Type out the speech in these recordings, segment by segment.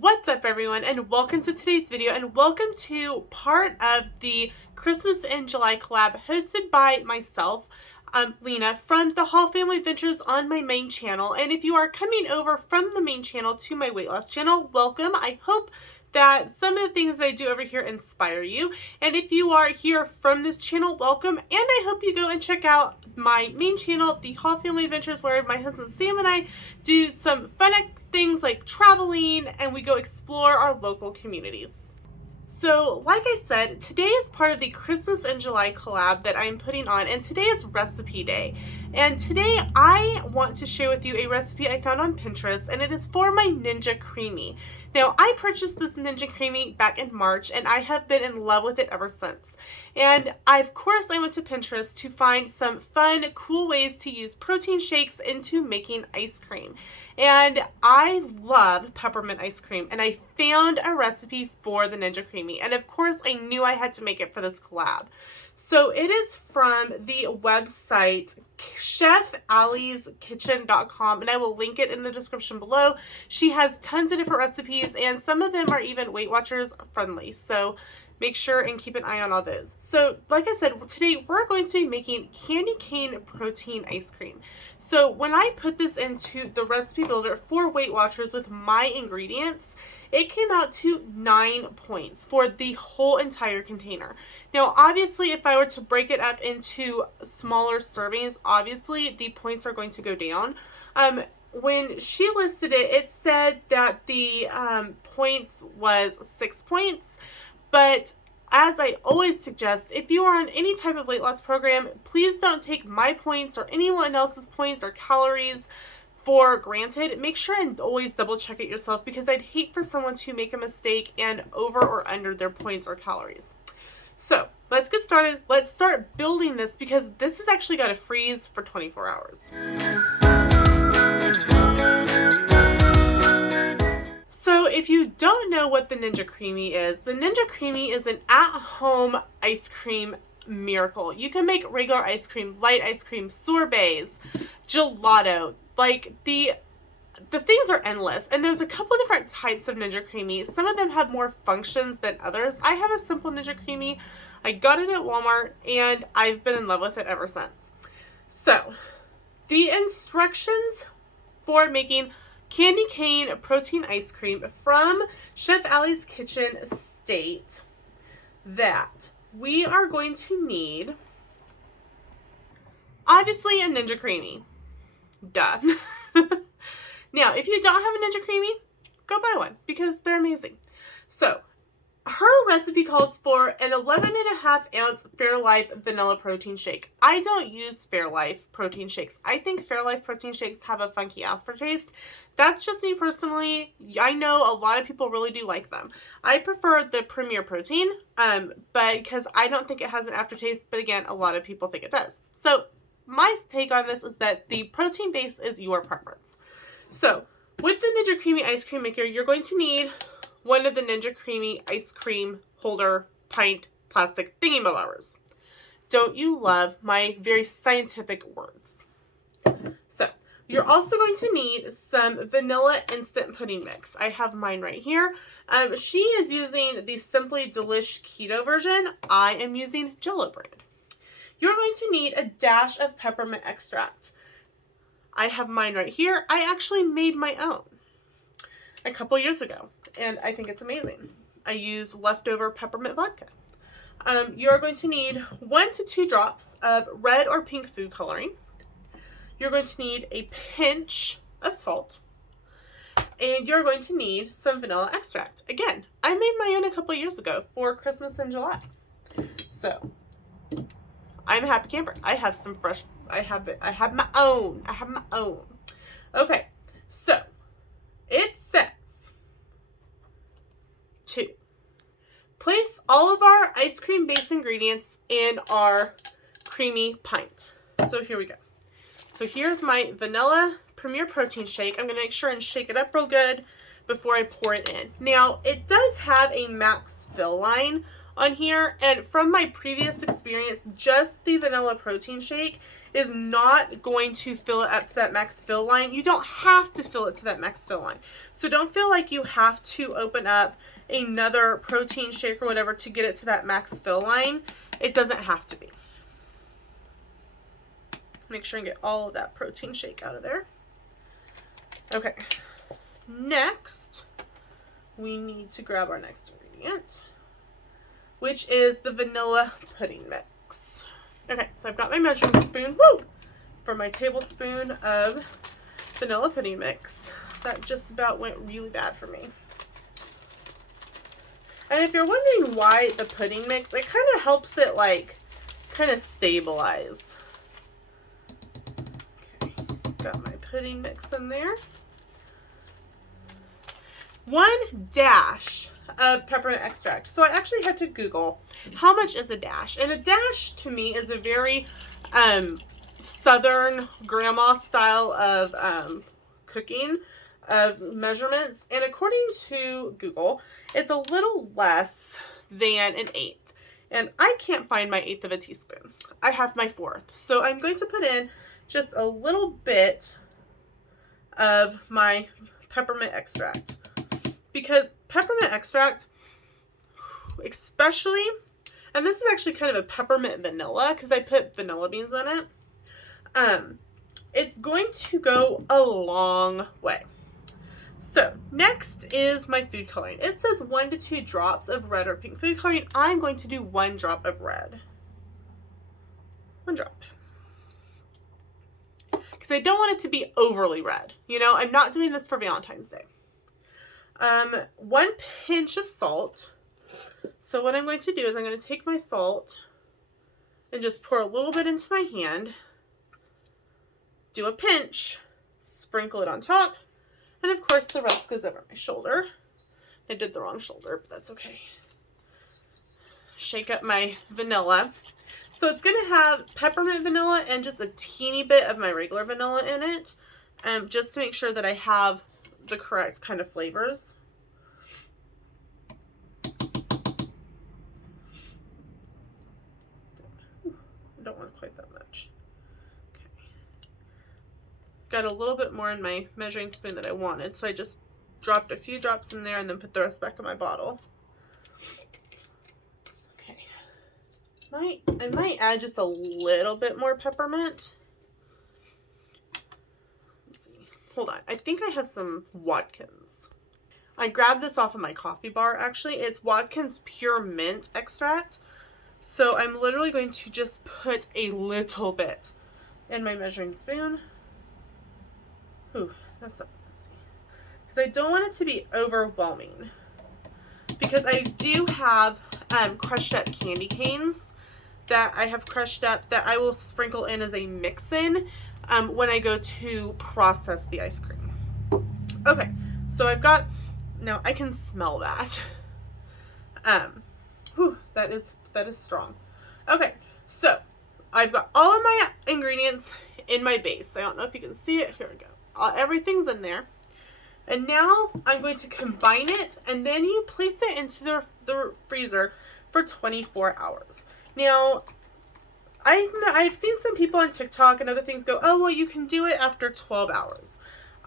What's up everyone, and welcome to today's video, and welcome to part of the Christmas in July collab hosted by myself, Lena, from the Hall Family Adventures on my main channel. And if you are coming over from the main channel to my weight loss channel, welcome. I hope that some of the things that I do over here inspire you. And if you are here from this channel, welcome. And I hope you go and check out my main channel, the Hall Family Adventures, where my husband Sam and I do some fun things like traveling, and we go explore our local communities. So like I said, today is part of the Christmas in July collab that I'm putting on, and today is recipe day. And today I want to share with you a recipe I found on Pinterest, and it is for my Ninja Creamy. Now, I purchased this Ninja Creamy back in March, and I have been in love with it ever since. And of course I went to Pinterest to find some fun, cool ways to use protein shakes into making ice cream. And I love peppermint ice cream, and I found a recipe for the Ninja Creamy. And of course I knew I had to make it for this collab. So it is from the website chefallie'skitchen.com, and I will link it in the description below. She has tons of different recipes, and some of them are even Weight Watchers friendly. So make sure and keep an eye on all those. So like I said, today we're going to be making candy cane protein ice cream. So when I put this into the recipe builder for Weight Watchers with my ingredients, it came out to 9 points for the whole entire container. Now, obviously, if I were to break it up into smaller servings, obviously the points are going to go down. When she listed it, it said that the points was 6 points. But as I always suggest, if you are on any type of weight loss program, please don't take my points or anyone else's points or calories for granted. Make sure and always double check it yourself, because I'd hate for someone to make a mistake and over or under their points or calories. So let's get started. Let's start building this, because this has actually got to freeze for 24 hours. So if you don't know what the Ninja Creamy is, the Ninja Creamy is an at-home ice cream miracle. You can make regular ice cream, light ice cream, sorbets, gelato. Like the things are endless, and there's a couple different types of Ninja Creamy. Some of them have more functions than others. I have a simple Ninja Creamy. I got it at Walmart, and I've been in love with it ever since. So the instructions for making candy cane protein ice cream from Chef Allie's Kitchen state that we are going to need, obviously, a Ninja Creamy. Duh. Now, if you don't have a Ninja Creamy, go buy one, because they're amazing. So her recipe calls for an 11.5 ounce Fairlife vanilla protein shake. I don't use Fairlife protein shakes. I think Fairlife protein shakes have a funky aftertaste. That's just me personally. I know a lot of people really do like them. I prefer the Premier Protein, but because I don't think it has an aftertaste, but again, a lot of people think it does. So my take on this is that the protein base is your preference. So with the Ninja Creamy ice cream maker, you're going to need one of the Ninja Creamy ice cream holder pint plastic thingy-ma-bobbers. Don't you love my very scientific words? So you're also going to need some vanilla instant pudding mix. I have mine right here. She is using the Simply Delish keto version. I am using Jello brand. You're going to need a dash of peppermint extract. I have mine right here. I actually made my own a couple years ago, and I think it's amazing. I use leftover peppermint vodka. You're going to need 1 to 2 drops of red or pink food coloring. You're going to need a pinch of salt, and you're going to need some vanilla extract. Again, I made my own a couple years ago for Christmas in July. So I'm a happy camper. I have some fresh, I have my own. Okay, so it says to place all of our ice cream base ingredients in our creamy pint. So here we go. So here's my vanilla Premier Protein shake. I'm going to make sure and shake it up real good before I pour it in. Now, it does have a max fill line on here, and from my previous experience, just the vanilla protein shake, is not going to fill it up to that max fill line. You don't have to fill it to that max fill line. So don't feel like you have to open up another protein shake or whatever to get it to that max fill line. It doesn't have to be. Make sure and get all of that protein shake out of there. Okay, next we need to grab our next ingredient, which is the vanilla pudding mix. Okay, so I've got my measuring spoon, for my tablespoon of vanilla pudding mix. That just about went really bad for me. And if you're wondering why the pudding mix, it kind of helps it like kind of stabilize. Okay, got my pudding mix in there. 1 dash of peppermint extract. So I actually had to Google how much is a dash. And a dash to me is a very southern grandma style of cooking of measurements. And according to Google, it's a little less than an 1/8. And I can't find my 1/8 of a teaspoon. I have my 1/4. So I'm going to put in just a little bit of my peppermint extract. Because peppermint extract, especially, and this is actually kind of a peppermint vanilla because I put vanilla beans in it, it's going to go a long way. So next is my food coloring. It says 1 to 2 drops of red or pink food coloring. I'm going to do 1 drop of red. 1 drop. Because I don't want it to be overly red. You know, I'm not doing this for Valentine's Day. 1 pinch of salt. So what I'm going to do is I'm going to take my salt and just pour a little bit into my hand, do a pinch, sprinkle it on top, and of course the rest goes over my shoulder. I did the wrong shoulder, but that's okay. Shake up my vanilla. So it's going to have peppermint vanilla and just a teeny bit of my regular vanilla in it, just to make sure that I have the correct kind of flavors. I don't want quite that much. Okay. Got a little bit more in my measuring spoon that I wanted, so I just dropped a few drops in there and then put the rest back in my bottle. Okay. I might add just a little bit more peppermint. Hold on, I think I have some Watkins. I grabbed this off of my coffee bar, actually. It's Watkins Pure Mint Extract. So I'm literally going to just put a little bit in my measuring spoon. Ooh, that's not messy. Because I don't want it to be overwhelming. Because I do have crushed up candy canes that I have crushed up that I will sprinkle in as a mix-in when I go to process the ice cream. Okay, so I've got, now I can smell that. That is strong. Okay, so I've got all of my ingredients in my base. I don't know if you can see it. Here we go. Everything's in there. And now I'm going to combine it, and then you place it into the freezer for 24 hours. Now, I've seen some people on TikTok and other things go, oh, well, you can do it after 12 hours.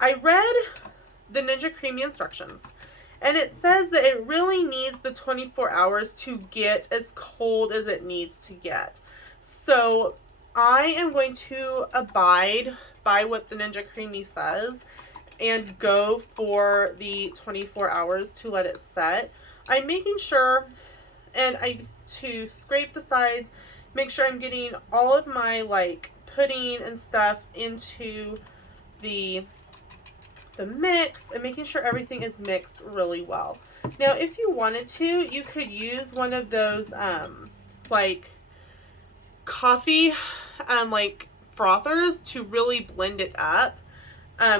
I read the Ninja Creami instructions, and it says that it really needs the 24 hours to get as cold as it needs to get. So I am going to abide by what the Ninja Creami says and go for the 24 hours to let it set. I'm making sure, to scrape the sides, make sure I'm getting all of my like pudding and stuff into the mix and making sure everything is mixed really well. Now, if you wanted to, you could use one of those like coffee like frothers to really blend it up.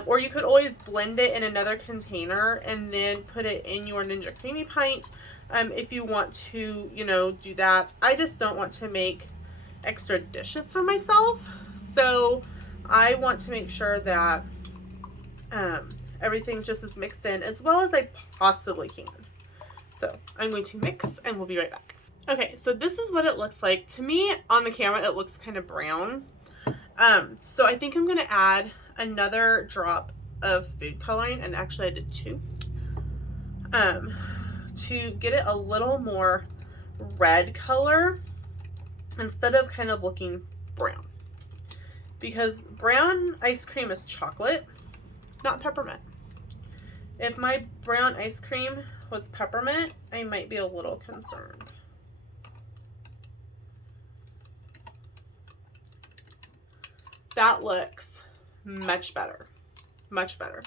Or you could always blend it in another container and then put it in your Ninja Creami pint if you want to, do that. I just don't want to make extra dishes for myself. So I want to make sure that everything's just as mixed in as well as I possibly can. So I'm going to mix and we'll be right back. Okay, so this is what it looks like. To me, on the camera, it looks kind of brown. So I think I'm going to add another drop of food coloring, and actually I did 2, to get it a little more red color instead of kind of looking brown. Because brown ice cream is chocolate, not peppermint. If my brown ice cream was peppermint, I might be a little concerned. That looks much better. Much better.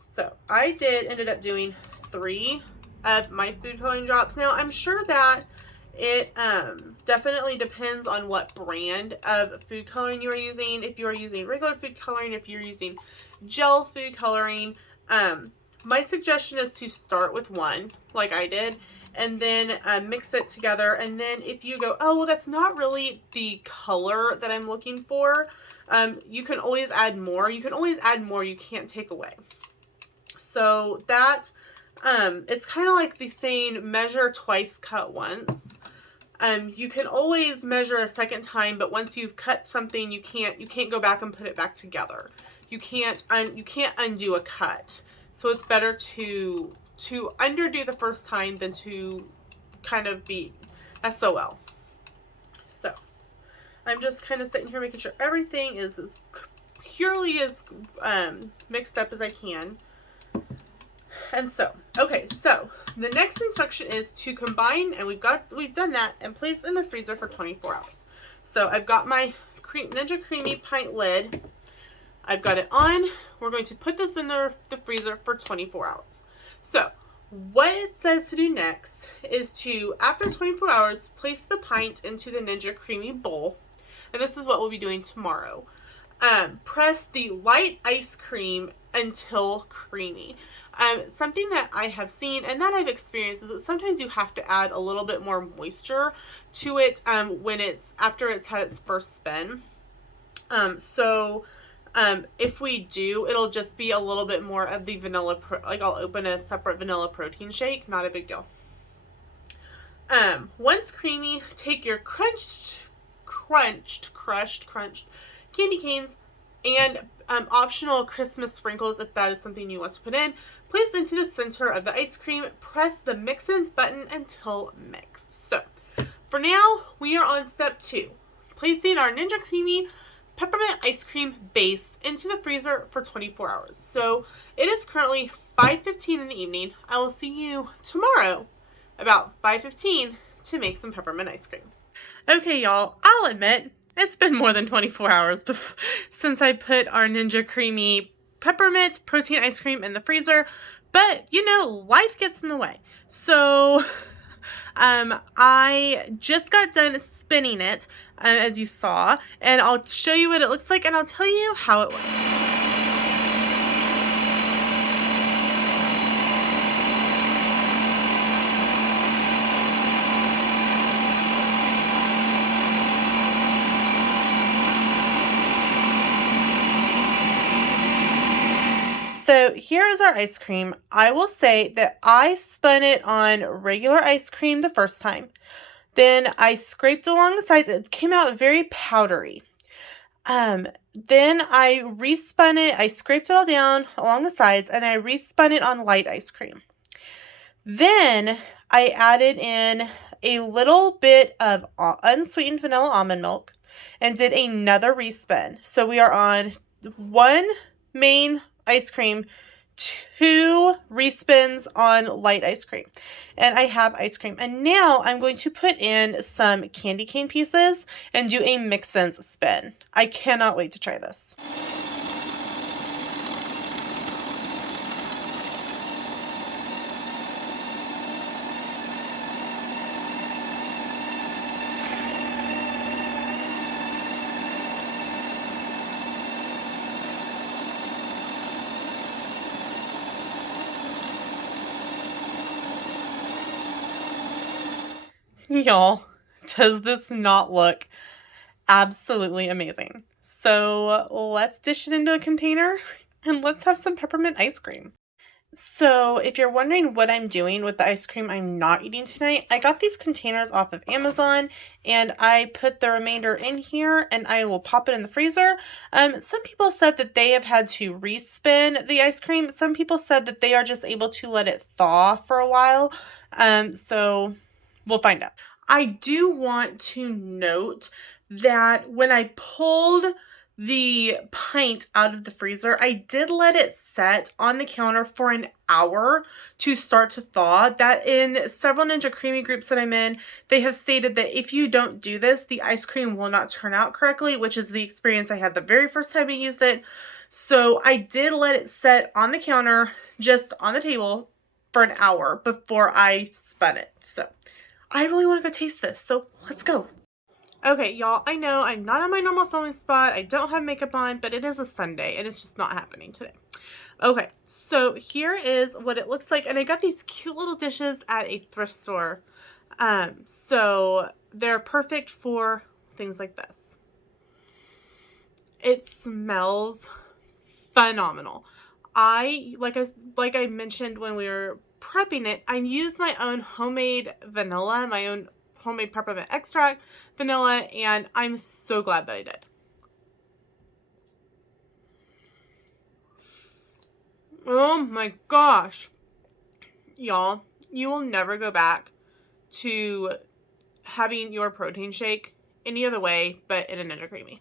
So I ended up doing 3 of my food coloring drops. Now I'm sure that it definitely depends on what brand of food coloring you are using. If you are using regular food coloring, if you're using gel food coloring, my suggestion is to start with 1, like I did, and then mix it together. And then if you go, oh, well, that's not really the color that I'm looking for, you can always add more. You can always add more. You can't take away. So that, it's kind of like the saying, measure twice, cut once. You can always measure a second time, but once you've cut something, you can't go back and put it back together. You can't undo a cut. So it's better to underdo the first time than to kind of be SOL. So I'm just kind of sitting here making sure everything is as purely as mixed up as I can. And so, okay, so the next instruction is to combine, and we've done that, and place in the freezer for 24 hours. So I've got my Ninja Creamy pint lid. I've got it on. We're going to put this in the freezer for 24 hours. So what it says to do next is to, after 24 hours, place the pint into the Ninja Creamy bowl. And this is what we'll be doing tomorrow. Press the light ice cream until creamy. Something that I have seen and that I've experienced is that sometimes you have to add a little bit more moisture to it when after it's had its first spin. If we do, it'll just be a little bit more of the vanilla, like I'll open a separate vanilla protein shake, not a big deal. Once creamy, take your crushed candy canes and optional Christmas sprinkles, if that is something you want to put in. Place into the center of the ice cream. Press the mix-ins button until mixed. So for now, we are on step 2, placing our Ninja Creamy peppermint ice cream base into the freezer for 24 hours. So it is currently 5:15 in the evening. I will see you tomorrow about 5:15 to make some peppermint ice cream. Okay, y'all, I'll admit, it's been more than 24 hours since I put our Ninja Creamy peppermint protein ice cream in the freezer, but you know, life gets in the way. So I just got done spinning it, as you saw, and I'll show you what it looks like, and I'll tell you how it works. So here is our ice cream. I will say that I spun it on regular ice cream the first time. Then I scraped along the sides. It came out very powdery. Then I respun it. I scraped it all down along the sides, and I respun it on light ice cream. Then I added in a little bit of unsweetened vanilla almond milk and did another respin. So we are on 1 main ice cream, 2 respins on light ice cream, and I have ice cream. And now I'm going to put in some candy cane pieces and do a mix-ins spin. I cannot wait to try this. Y'all, does this not look absolutely amazing? So let's dish it into a container and let's have some peppermint ice cream. So, if you're wondering what I'm doing with the ice cream I'm not eating tonight, I got these containers off of Amazon and I put the remainder in here and I will pop it in the freezer. Some people said that they have had to respin the ice cream. Some people said that they are just able to let it thaw for a while. So we'll find out. I do want to note that when I pulled the pint out of the freezer, I did let it set on the counter for an hour to start to thaw. That in several Ninja Creamy groups that I'm in, they have stated that if you don't do this, the ice cream will not turn out correctly, which is the experience I had the very first time I used it. So I did let it set on the counter, just on the table, for an hour before I spun it. So I really want to go taste this, so let's go. Okay, y'all, I know I'm not on my normal filming spot. I don't have makeup on, but it is a Sunday and it's just not happening today. Okay, so here is what it looks like. And I got these cute little dishes at a thrift store. So they're perfect for things like this. It smells phenomenal. Like I mentioned when we were prepping it, I used my own homemade vanilla, my own homemade peppermint extract, vanilla, and I'm so glad that I did. Oh my gosh. Y'all, you will never go back to having your protein shake any other way but in a Ninja Creamy.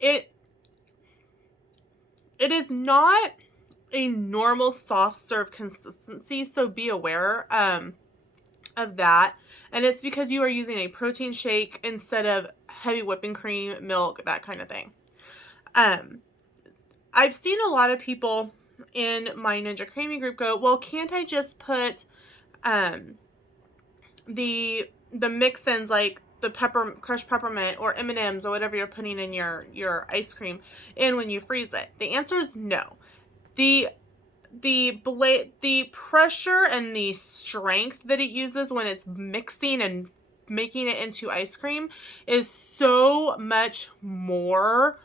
It is not a normal soft serve consistency, so be aware of that. And it's because you are using a protein shake instead of heavy whipping cream, milk, that kind of thing. I've seen a lot of people in my Ninja Creamy group go, well, can't I just put the mix-ins like the crushed peppermint or M&Ms or whatever you're putting in your ice cream in when you freeze it? The answer is no. The pressure and the strength that it uses when it's mixing and making it into ice cream is so much more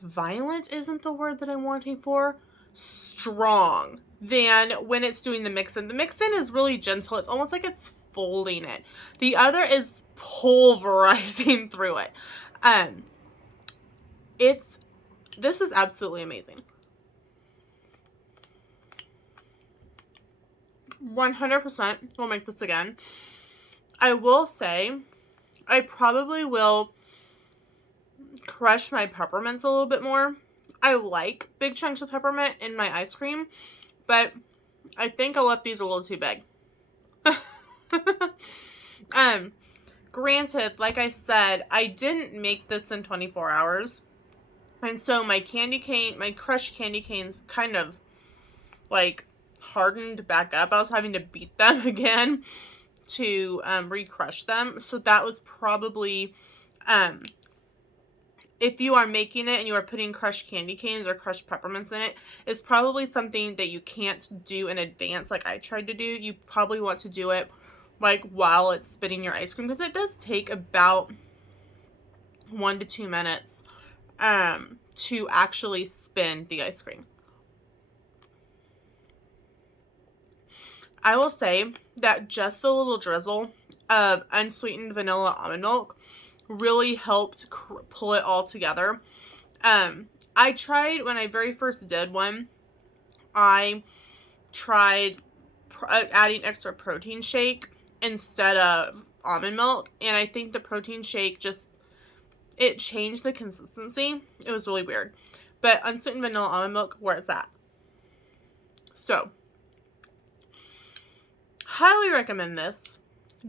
violent, isn't the word that I'm wanting for, strong, than when it's doing the mix-in. The mix-in is really gentle. It's almost like it's folding it. The other is pulverizing through it. This is absolutely amazing. 100% will make this again. I will say, I probably will crush my peppermints a little bit more. I like big chunks of peppermint in my ice cream, but I think I left these a little too big. Granted, like I said, I didn't make this in 24 hours. And so my crushed candy canes kind of like hardened back up. I was having to beat them again to re-crush them. So that was probably, if you are making it and you are putting crushed candy canes or crushed peppermints in it, it's probably something that you can't do in advance like I tried to do. You probably want to do it like while it's spinning your ice cream, because it does take about 1 to 2 minutes to actually spin the ice cream. I will say that just a little drizzle of unsweetened vanilla almond milk really helped pull it all together. I tried, when I very first did one, I tried adding extra protein shake instead of almond milk, and I think the protein shake it changed the consistency. It was really weird. But unsweetened vanilla almond milk, where is that? So, highly recommend this.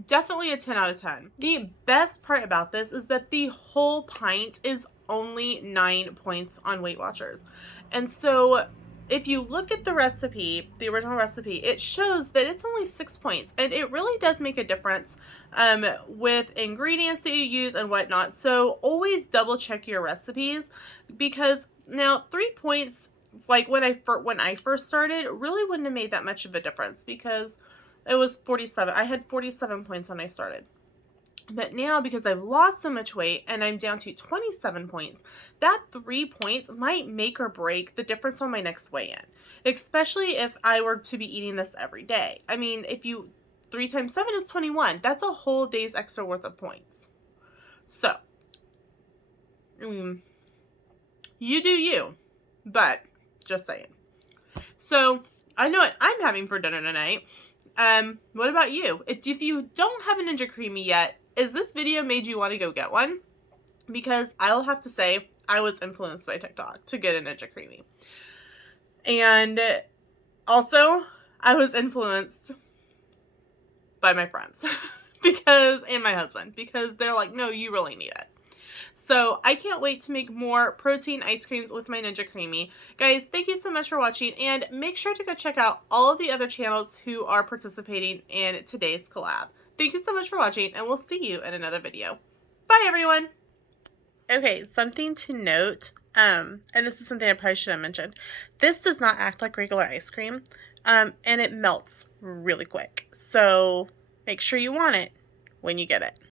Definitely a 10 out of 10. The best part about this is that the whole pint is only 9 points on Weight Watchers. And so if you look at the recipe, the original recipe, it shows that it's only 6 points. And it really does make a difference with ingredients that you use and whatnot. So always double check your recipes, because now 3 points, like when I first started, really wouldn't have made that much of a difference, because it was 47. I had 47 points when I started. But now, because I've lost so much weight and I'm down to 27 points, that 3 points might make or break the difference on my next weigh-in, especially if I were to be eating this every day. I mean, 3 times 7 is 21. That's a whole day's extra worth of points. So, you do you, but just saying. So, I know what I'm having for dinner tonight. What about you? If you don't have a Ninja Creamy yet, is this video made you want to go get one? Because I'll have to say, I was influenced by TikTok to get a Ninja Creamy. And also, I was influenced by my friends and my husband, because they're like, no, you really need it. So I can't wait to make more protein ice creams with my Ninja Creamy. Guys, thank you so much for watching, and make sure to go check out all of the other channels who are participating in today's collab. Thank you so much for watching, and we'll see you in another video. Bye, everyone! Okay, something to note, and this is something I probably should have mentioned. This does not act like regular ice cream, and it melts really quick. So make sure you want it when you get it.